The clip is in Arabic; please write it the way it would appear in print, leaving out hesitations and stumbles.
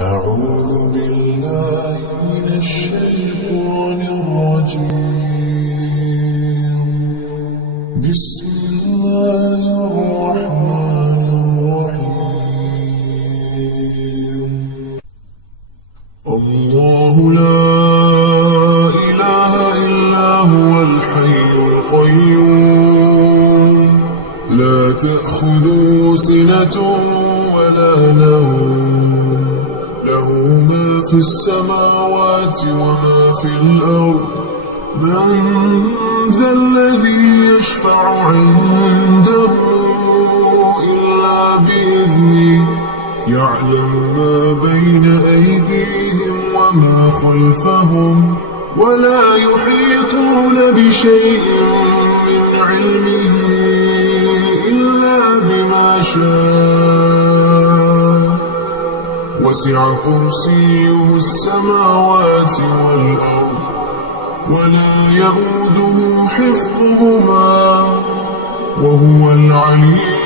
أعوذ بالله من الشيطان الرجيم. بسم الله الرحمن الرحيم. الله لا إله إلا هو الحي القيوم لا تأخذه سنة ولا نوم له ما في السماوات وما في الأرض من ذا الذي يشفع عنده إلا بإذنه يعلم ما بين أيديهم وما خلفهم ولا يحيطون بشيء من علمه إلا بما شاء وسع كرسيه السماوات والأرض ولا يئوده حفظهما وهو العلي